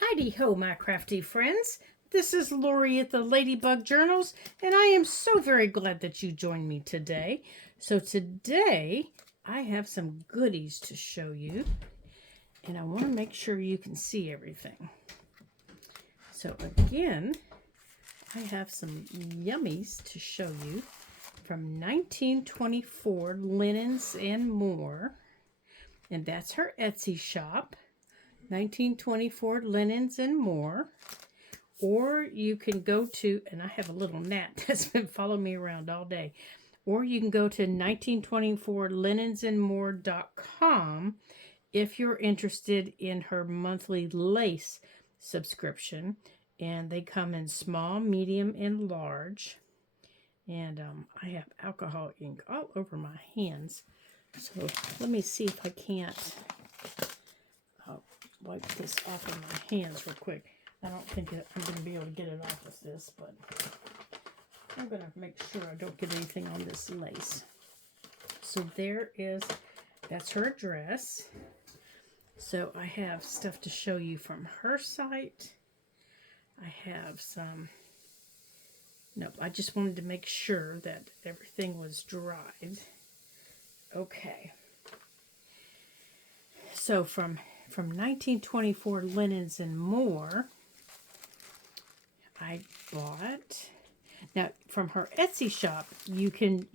Heidi ho, my crafty friends. This is Lori at the Ladybug Journals, and I am so very glad that you joined me today. So today, I have some goodies to show you, and I want to make sure you can see everything. So again, I have some yummies to show you from 1924 Linens and More, and that's her Etsy shop. 1924 Linens and More. Or you can go to, and I have a little gnat that's been following me around all day. Or you can go to 1924linensandmore.com if you're interested in her monthly lace subscription. And they come in small, medium, and large. And I have alcohol ink all over my hands. So let me see if I can't wipe this off of my hands real quick. I don't think I'm going to be able to get it off with this, but I'm going to make sure I don't get anything on this lace. So that's her address. So I have stuff to show you from her site. I have I just wanted to make sure that everything was dried. Okay. So from 1924 Linens and More, I bought. Now from her Etsy shop, you can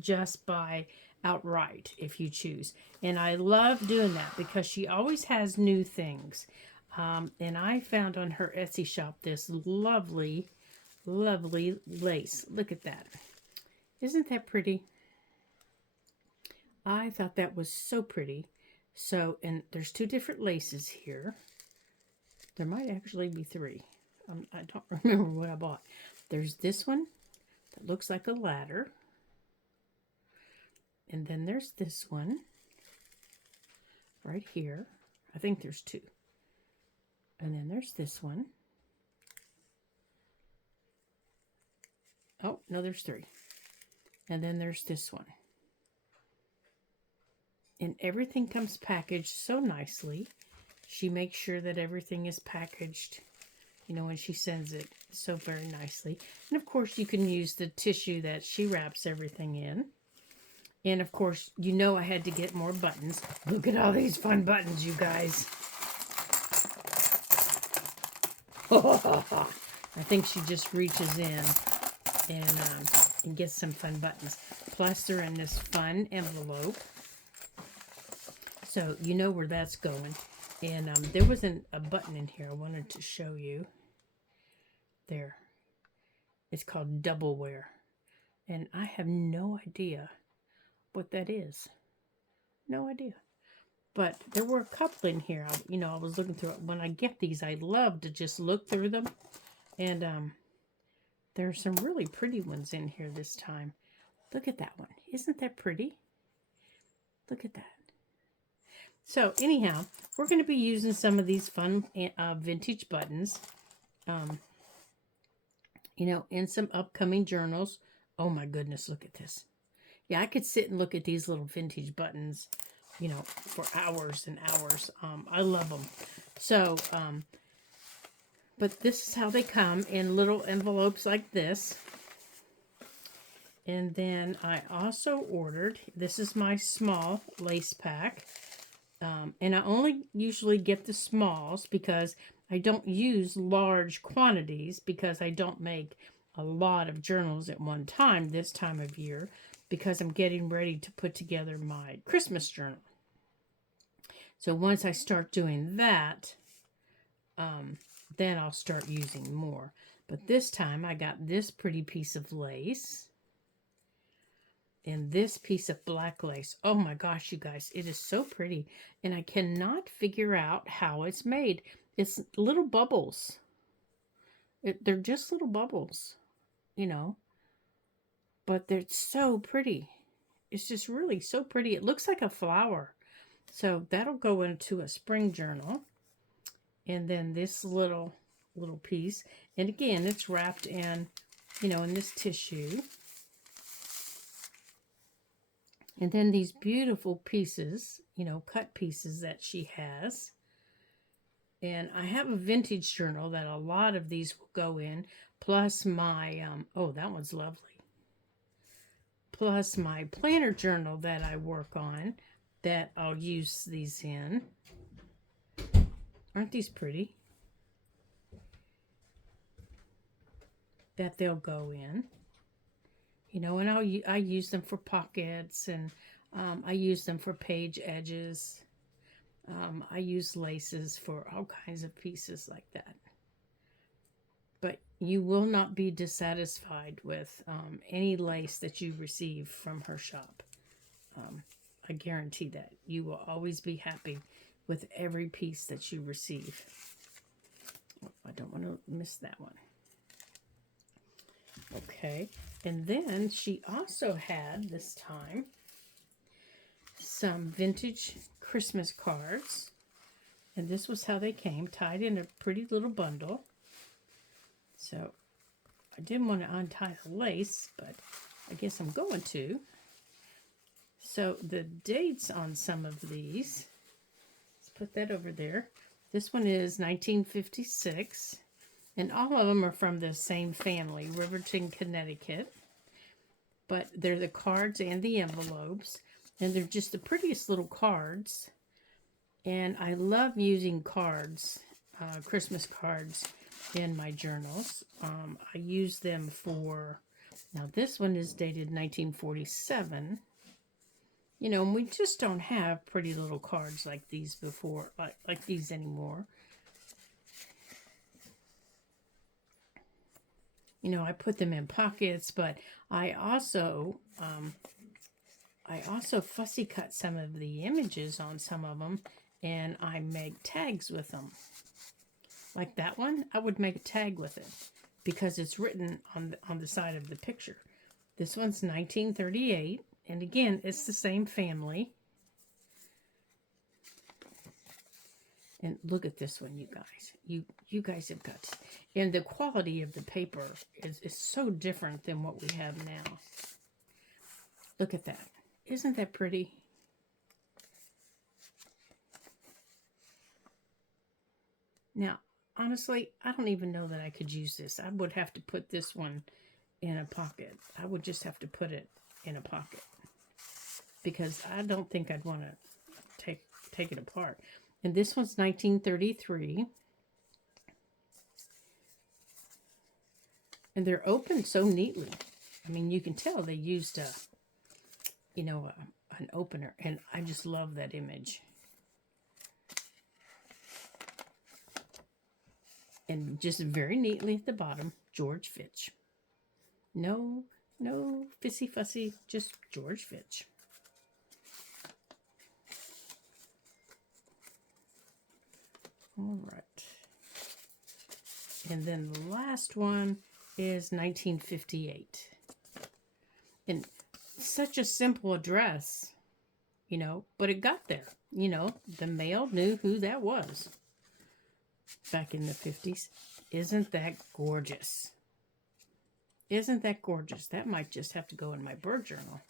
just buy outright if you choose, and I love doing that because she always has new things. And I found on her Etsy shop this lovely lace. Look at that! Isn't that pretty? I thought that was so pretty. So, and there's two different laces here. There might actually be three. I don't remember what I bought. There's this one that looks like a ladder. And then there's this one right here. I think there's two. And then there's this one. Oh, no, there's three. And then there's this one. And everything comes packaged so nicely. She makes sure that everything is packaged, when she sends it so very nicely. And of course, you can use the tissue that she wraps everything in. And of course, I had to get more buttons. Look at all these fun buttons, you guys. I think she just reaches in and gets some fun buttons. Plus, they're in this fun envelope. So, you know where that's going. And there was a button in here I wanted to show you. There. It's called Double Wear. And I have no idea what that is. No idea. But there were a couple in here. I was looking through it. When I get these, I love to just look through them. And there are some really pretty ones in here this time. Look at that one. Isn't that pretty? Look at that. So anyhow, we're going to be using some of these fun vintage buttons, in some upcoming journals. Oh my goodness, look at this. Yeah, I could sit and look at these little vintage buttons, for hours and hours. I love them. So, but this is how they come in little envelopes like this. And then I also ordered, this is my small lace pack. And I only usually get the smalls because I don't use large quantities because I don't make a lot of journals at one time this time of year because I'm getting ready to put together my Christmas journal. So once I start doing that, then I'll start using more. But this time I got this pretty piece of lace. And this piece of black lace. Oh my gosh, you guys, it is so pretty. And I cannot figure out how it's made. It's little bubbles. They're just little bubbles, But they're so pretty. It's just really so pretty. It looks like a flower. So that'll go into a spring journal. And then this little piece. And again, it's wrapped in, in this tissue. And then these beautiful pieces, cut pieces that she has. And I have a vintage journal that a lot of these will go in, plus my, oh, that one's lovely. Plus my planner journal that I work on that I'll use these in. Aren't these pretty? That they'll go in. You know, and I use them for pockets, and I use them for page edges. I use laces for all kinds of pieces like that. But you will not be dissatisfied with any lace that you receive from her shop. I guarantee that. You will always be happy with every piece that you receive. Oh, I don't want to miss that one. Okay, and then she also had, this time, some vintage Christmas cards. And this was how they came, tied in a pretty little bundle. So I didn't want to untie the lace, but I guess I'm going to. So the dates on some of these, let's put that over there. This one is 1956, and all of them are from the same family, Riverton, Connecticut. But they're the cards and the envelopes, and they're just the prettiest little cards. And I love using cards, Christmas cards, in my journals. I use them for, now this one is dated 1947. You know, and we just don't have pretty little cards like these before, like these anymore. You know, I put them in pockets, but I also fussy cut some of the images on some of them, and I make tags with them. Like that one, I would make a tag with it because it's written on the side of the picture. This one's 1938, and again, it's the same family. And look at this one, you guys. You guys have got to, and the quality of the paper is so different than what we have now. Look at that. Isn't that pretty? Now, honestly, I don't even know that I could use this. I would have to put this one in a pocket. I would just have to put it in a pocket because I don't think I'd want to take it apart. And this one's 1933. And they're opened so neatly. I mean, you can tell they used an opener, and I just love that image. And just very neatly at the bottom, George Fitch. No fissy fussy, just George Fitch. All right. And then the last one is 1958. And such a simple address, you know, but it got there. You know, the mail knew who that was back in the 50s. Isn't that gorgeous? Isn't that gorgeous? That might just have to go in my bird journal.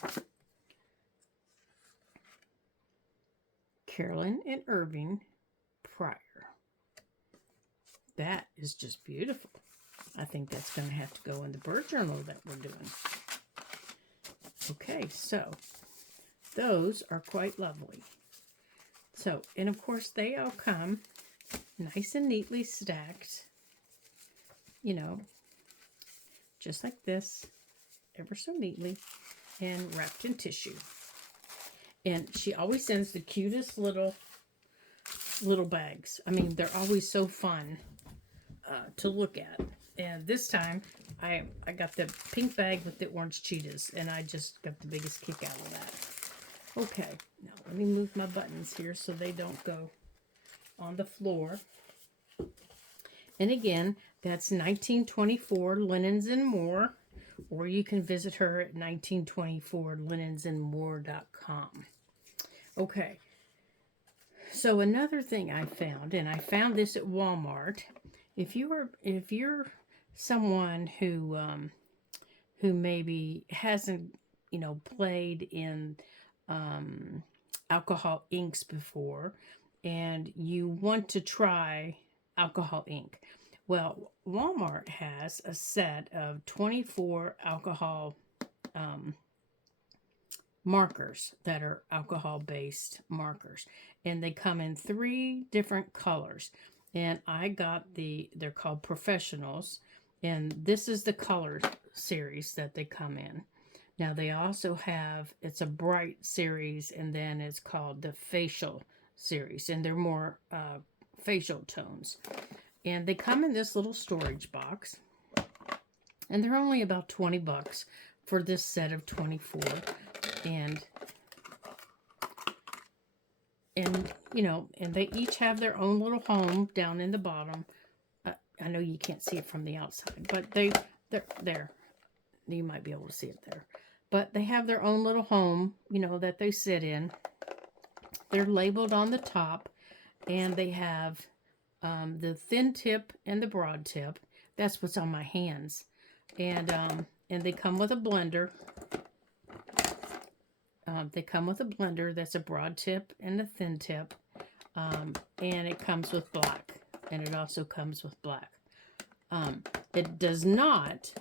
Carolyn and Irving Pryor. That is just beautiful. I think that's going to have to go in the bird journal that we're doing. Okay, so those are quite lovely. So, and of course they all come nice and neatly stacked, you know, just like this, ever so neatly, and wrapped in tissue. And she always sends the cutest little bags. I mean, they're always so fun to look at. And this time, I got the pink bag with the orange cheetahs, and I just got the biggest kick out of that. Okay, now let me move my buttons here so they don't go on the floor. And again, that's 1924 Linens and More, or you can visit her at 1924linensandmore.com. Okay, so another thing I found, and I found this at Walmart. If you're someone who maybe hasn't, played in alcohol inks before, and you want to try alcohol ink. Well, Walmart has a set of 24 alcohol markers that are alcohol based markers, and they come in 3 different colors. And I got they're called professionals, and this is the color series that they come in. Now they also have, it's a bright series, and then it's called the facial series, and they're more facial tones. And they come in this little storage box, and they're only about 20 bucks for this set of 24. And you know, and they each have their own little home down in the bottom. I know you can't see it from the outside, but they're there. You might be able to see it there. But they have their own little home, you know, that they sit in. They're labeled on the top, and they have the thin tip and the broad tip. That's what's on my hands. And they come with a blender. They come with a blender that's a broad tip and a thin tip. And it comes with black. And it also comes with black. It does not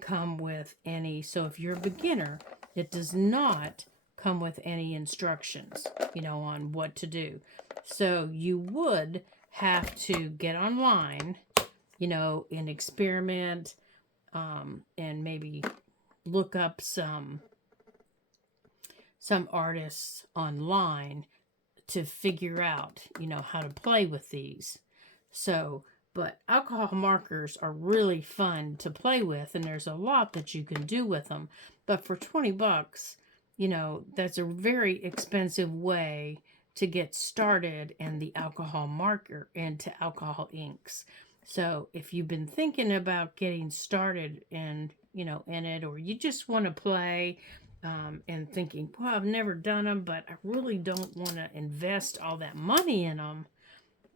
come with any, so if you're a beginner, it does not come with any instructions, you know, on what to do. So you would have to get online, you know, and experiment, and maybe look up some artists online to figure out, you know, how to play with these. So, but alcohol markers are really fun to play with, and there's a lot that you can do with them. But for 20 bucks, you know, that's a very expensive way to get started in the alcohol marker and to alcohol inks. So if you've been thinking about getting started in, you know, in it, or you just want to play, and thinking, well, I've never done them, but I really don't want to invest all that money in them,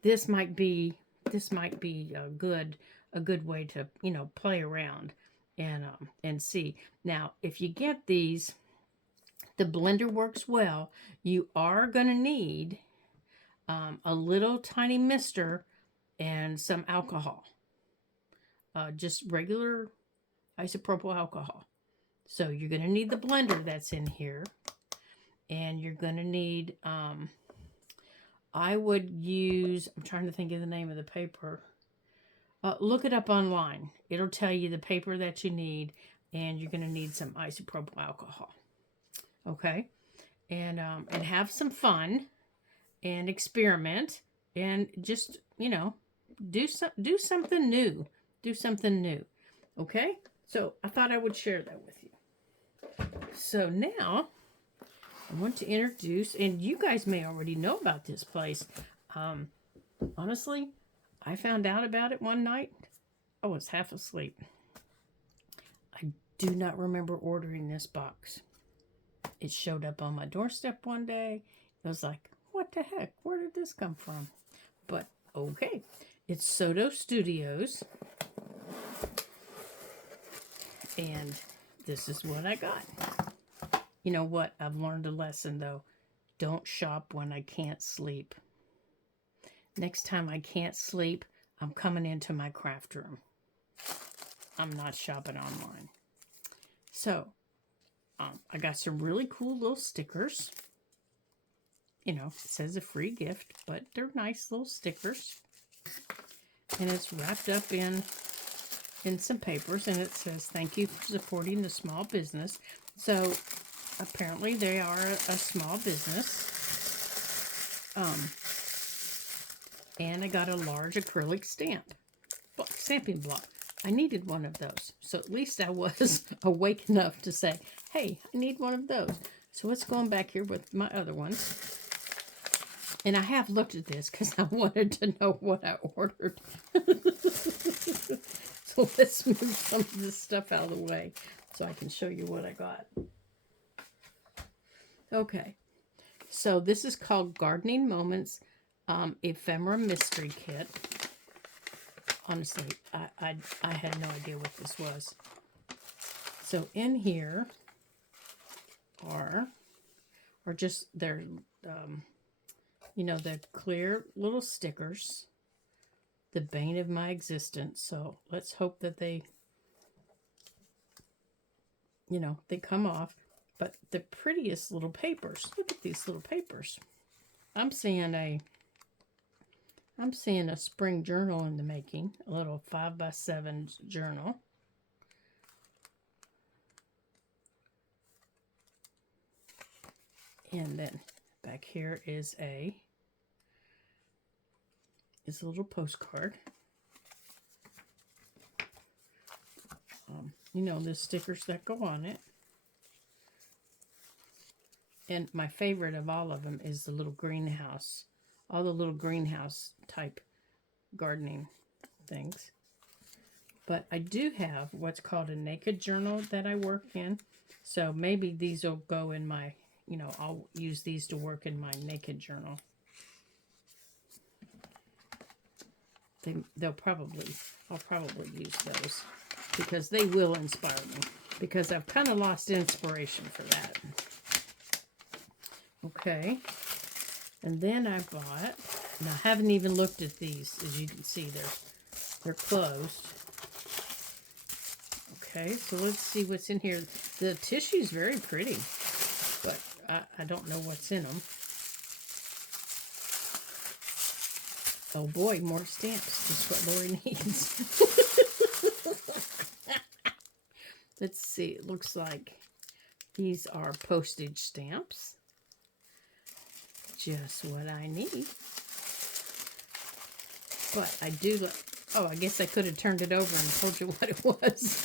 this might be a good way to, you know, play around and see. Now, if you get these, the blender works well. You are going to need a little tiny mister and some alcohol, just regular isopropyl alcohol. So you're going to need the blender that's in here, and you're going to need, I would use, I'm trying to think of the name of the paper. Look it up online. It'll tell you the paper that you need, and you're going to need some isopropyl alcohol. Okay? And have some fun and experiment and just, you know, do something new. Do something new. Okay? So I thought I would share that with you. So now I want to introduce, and you guys may already know about this place. Honestly, I found out about it one night. I was half asleep. I do not remember ordering this box. It showed up on my doorstep one day. I was like, what the heck? Where did this come from? But okay, it's Soto Studios. And this is what I got. You know what? I've learned a lesson, though. Don't shop when I can't sleep. Next time I can't sleep, I'm coming into my craft room. I'm not shopping online. So, I got some really cool little stickers. You know, it says a free gift, but they're nice little stickers. And it's wrapped up in some papers, and it says, thank you for supporting the small business. So apparently they are a small business. And I got a large acrylic stamping block. I needed one of those. So at least I was awake enough to say, hey, I need one of those. So it's going back here with my other ones. And I have looked at this because I wanted to know what I ordered. So let's move some of this stuff out of the way so I can show you what I got. Okay, so this is called Gardening Moments Ephemera Mystery Kit. Honestly, I had no idea what this was. So in here are just their You know, the clear little stickers, the bane of my existence. So let's hope that they, you know, they come off. But the prettiest little papers. Look at these little papers. I'm seeing a spring journal in the making. A little 5x7 journal. And then back here is a little postcard. You know, the stickers that go on it. And my favorite of all of them is the little greenhouse. All the little greenhouse type gardening things. But I do have what's called a naked journal that I work in. So maybe these will go in my, you know, I'll use these to work in my naked journal. I'll probably use those because they will inspire me, because I've kind of lost inspiration for that. Okay. And then I bought, and I haven't even looked at these. As you can see, they're closed. Okay, so let's see what's in here. The tissue's very pretty, but I don't know what's in them. Oh boy, more stamps. That's what Lori needs. Let's see. It looks like these are postage stamps. Just what I need. But I do like... Oh, I guess I could have turned it over and told you what it was.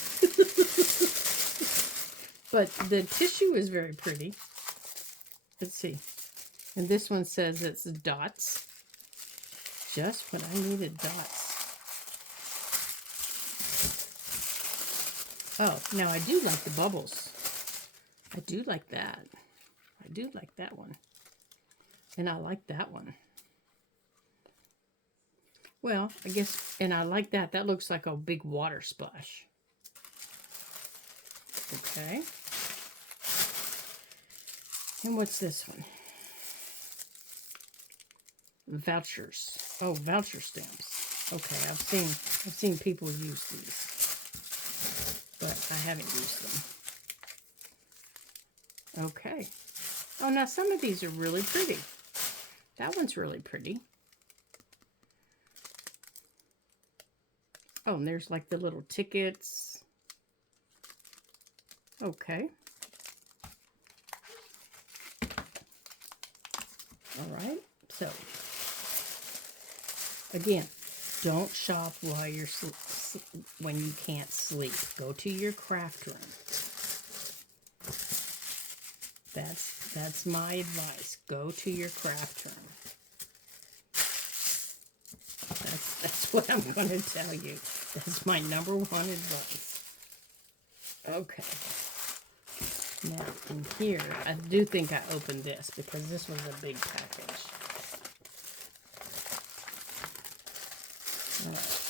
But the tissue is very pretty. Let's see. And this one says it's dots. Just what I needed, dots. Oh, now I do like the bubbles. I do like that. I do like that one. And I like that one. Well, I guess, and I like that. That looks like a big water splash. Okay. And what's this one? Vouchers. Oh, voucher stamps. Okay, I've seen people use these, but I haven't used them. Okay. Oh, now some of these are really pretty. That one's really pretty. Oh, and there's like the little tickets. Okay. All right. So, again, don't shop while you're when you can't sleep. Go to your craft room. That's my advice. Go to your craft room. That's what I'm going to tell you. That's my number one advice. Okay. Now, in here, I do think I opened this because this was a big package. All right.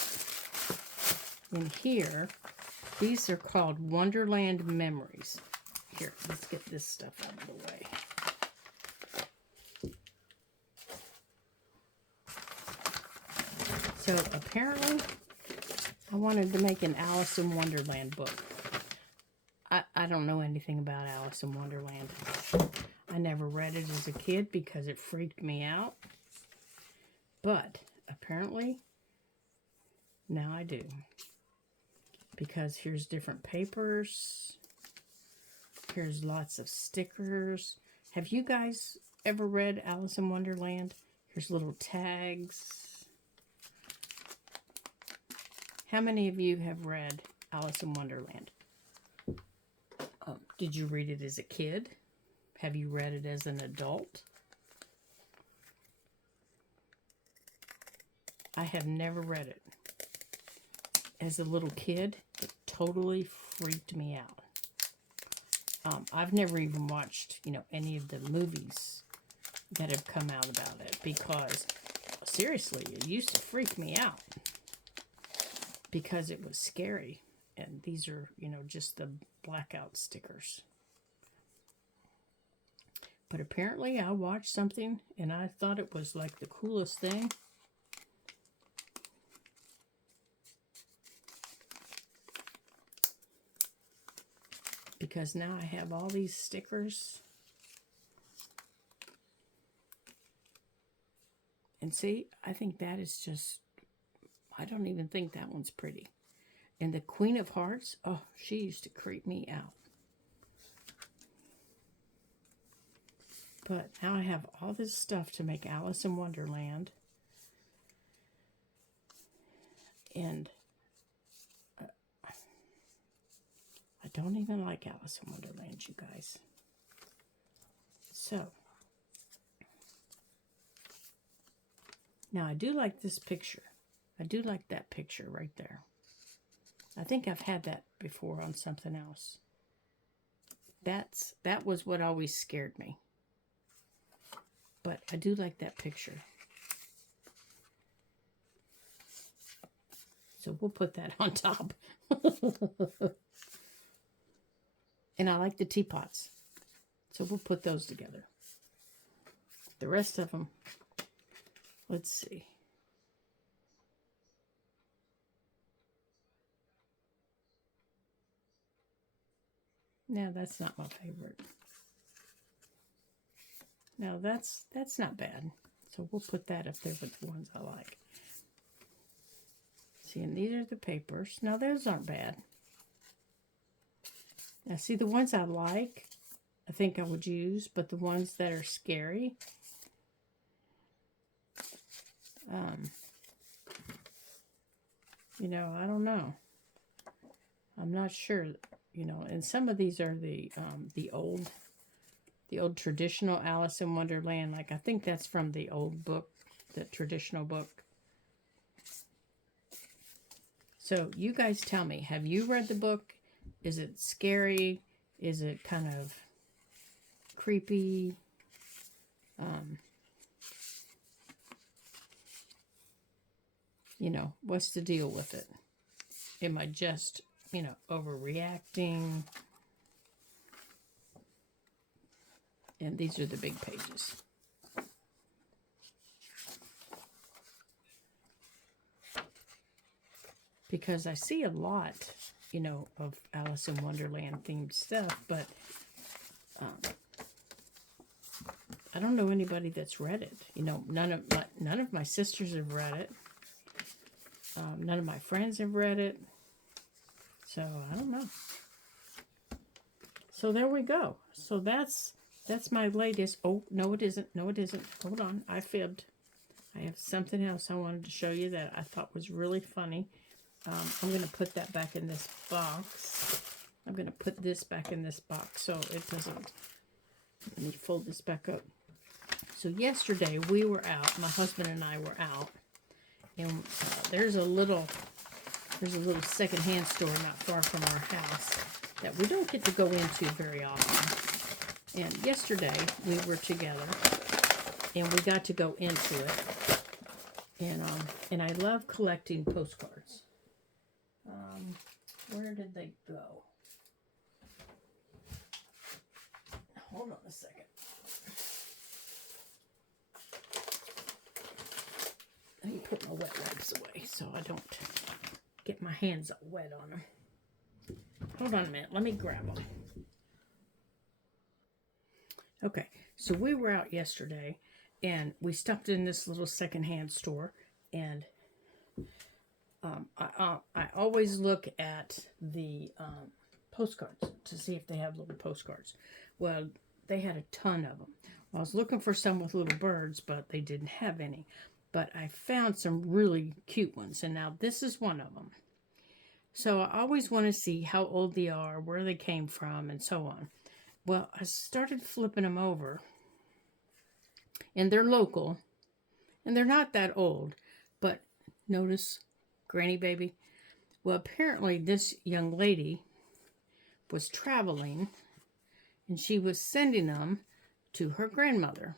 In here, these are called Wonderland Memories. Here, let's get this stuff out of the way. So apparently, I wanted to make an Alice in Wonderland book. I don't know anything about Alice in Wonderland. I never read it as a kid because it freaked me out. But apparently, now I do. Because here's different papers. Here's lots of stickers. Have you guys ever read Alice in Wonderland? Here's little tags. How many of you have read Alice in Wonderland? Did you read it as a kid? Have you read it as an adult? I have never read it. As a little kid, it totally freaked me out. I've never even watched, any of the movies that have come out about it because, seriously, it used to freak me out because it was scary. And these are, just the blackout stickers. But apparently I watched something and I thought it was like the coolest thing. Because now I have all these stickers. And see, I think that is just, I don't even think that one's pretty. And the Queen of Hearts, oh, she used to creep me out. But now I have all this stuff to make Alice in Wonderland. And I don't even like Alice in Wonderland, you guys. So, now I do like this picture. I do like that picture right there. I think I've had that before on something else. That was what always scared me. But I do like that picture. So we'll put that on top. And I like the teapots. So we'll put those together. The rest of them, let's see. No, that's not my favorite. No, that's not bad. So we'll put that up there with the ones I like. See, and these are the papers. Now, those aren't bad. Now, see, the ones I like, I think I would use, but the ones that are scary, you know, I don't know. I'm not sure, you know, and some of these are the old traditional Alice in Wonderland. Like, I think that's from the old book, the traditional book. So, you guys tell me, have you read the book? Is it scary? Is it kind of creepy? You know, what's the deal with it? Am I just, you know, overreacting? And these are the big pages. Because I see a lot, you know, of Alice in Wonderland themed stuff, but I don't know anybody that's read it. You know, none of my sisters have read it. None of my friends have read it. So I don't know. So there we go. So that's my latest. Oh, no, it isn't. No, it isn't. Hold on. I fibbed. I have something else I wanted to show you that I thought was really funny. I'm going to put that back in this box. I'm going to put this back in this box so it doesn't. Let me fold this back up. So yesterday we were out. My husband and I were out. And there's a little secondhand store not far from our house that we don't get to go into very often. And yesterday we were together and we got to go into it. And I love collecting postcards. Where did they go? Hold on a second. Let me put my wet wipes away so I don't get my hands all wet on them. Hold on a minute. Let me grab them. Okay, so we were out yesterday, and we stopped in this little secondhand store, and I always look at the postcards to see if they have little postcards. Well, they had a ton of them. Well, I was looking for some with little birds, but they didn't have any. But I found some really cute ones, and now this is one of them. So I always want to see how old they are, where they came from, and so on. Well, I started flipping them over, and they're local, and they're not that old, but notice, Granny Baby. Well, apparently this young lady was traveling, and she was sending them to her grandmother.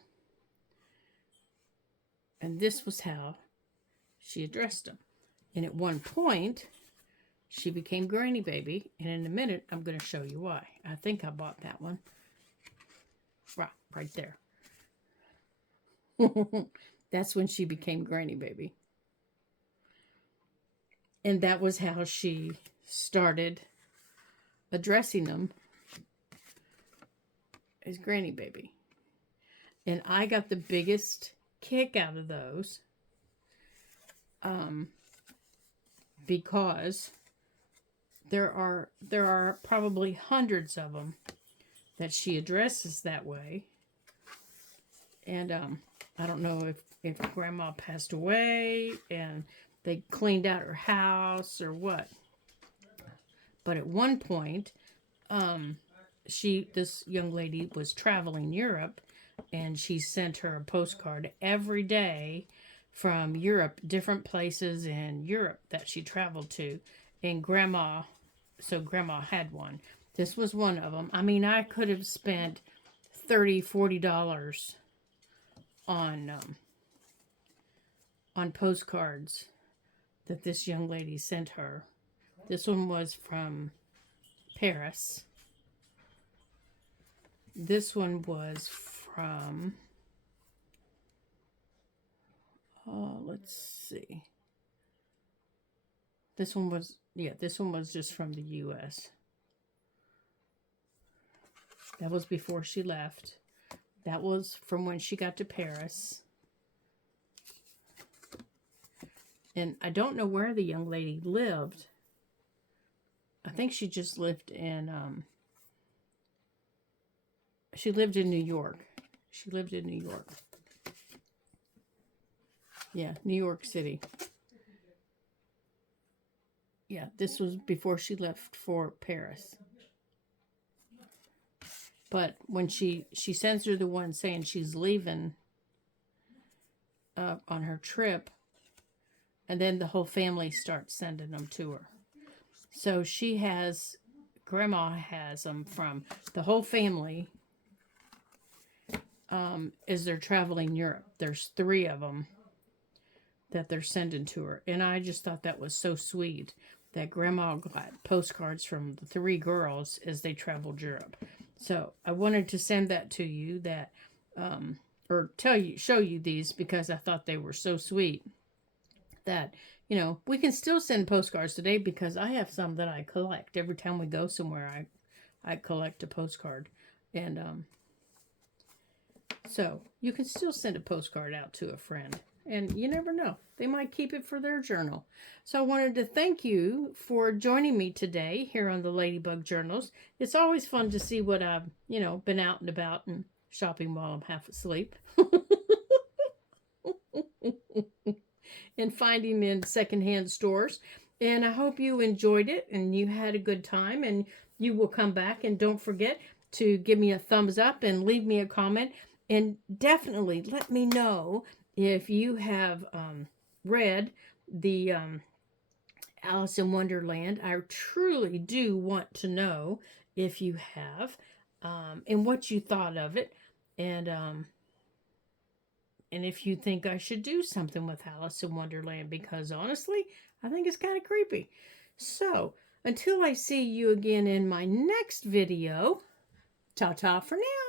And this was how she addressed them. And at one point, she became Granny Baby, and in a minute, I'm going to show you why. I think I bought that one. Right. right there. That's when she became Granny Baby. And that was how she started addressing them as Granny Baby. And I got the biggest kick out of those because there are probably hundreds of them that she addresses that way. And I don't know if Grandma passed away and they cleaned out her house or what. But at one point, this young lady was traveling Europe, and she sent her a postcard every day from Europe, different places in Europe that she traveled to. And Grandma had one. This was one of them. I mean, I could have spent $30-$40 on postcards that this young lady sent her. This one was from Paris. This one was from, let's see. This one was just from the U.S. That was before she left. That was from when she got to Paris. And I don't know where the young lady lived. I think she just lived in, she lived in New York. She lived in New York. Yeah, New York City. Yeah, this was before she left for Paris. But when she sends her the one saying she's leaving on her trip, and then the whole family starts sending them to her. So Grandma has them from the whole family as they're traveling Europe. There's 3 of them that they're sending to her. And I just thought that was so sweet that Grandma got postcards from the 3 girls as they traveled Europe. So I wanted to send that to you show you these because I thought they were so sweet that, we can still send postcards today because I have some that I collect. Every time we go somewhere, I collect a postcard. And so you can still send a postcard out to a friend. And you never know. They might keep it for their journal. So I wanted to thank you for joining me today here on the Ladybug Journals. It's always fun to see what I've, been out and about and shopping while I'm half asleep. And finding in secondhand stores. And I hope you enjoyed it and you had a good time. And you will come back. And don't forget to give me a thumbs up and leave me a comment. And definitely let me know if you have read the Alice in Wonderland. I truly do want to know if you have and what you thought of it. And if you think I should do something with Alice in Wonderland, because honestly, I think it's kind of creepy. So, until I see you again in my next video, ta-ta for now.